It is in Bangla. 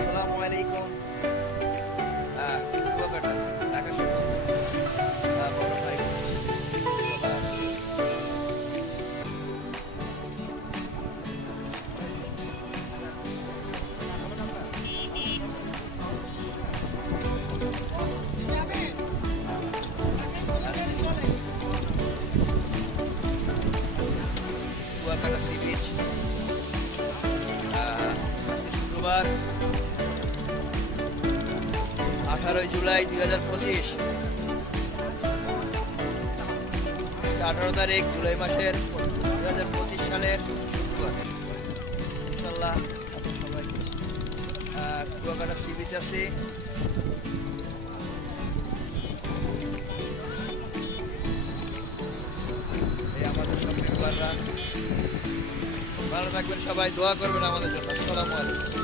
আসসালামু আলাইকুম। কুয়াকাটা ঢাকা শহর। বড় ভাই কুয়াকাটা সি বিচ। শুক্রবার 18 জুলাই 2025, 18 তারিখ জুলাই মাসের 2025 সালের শুক্রবার। ইনশাল্লাহ আপনার সবাই কুয়াকাটা সি বিচ আছে। এই আমাদের সব মেম্বাররা ভালো থাকবেন, সবাই দোয়া করবেন আমাদের জন্য। আসসালামু আলাইকুম।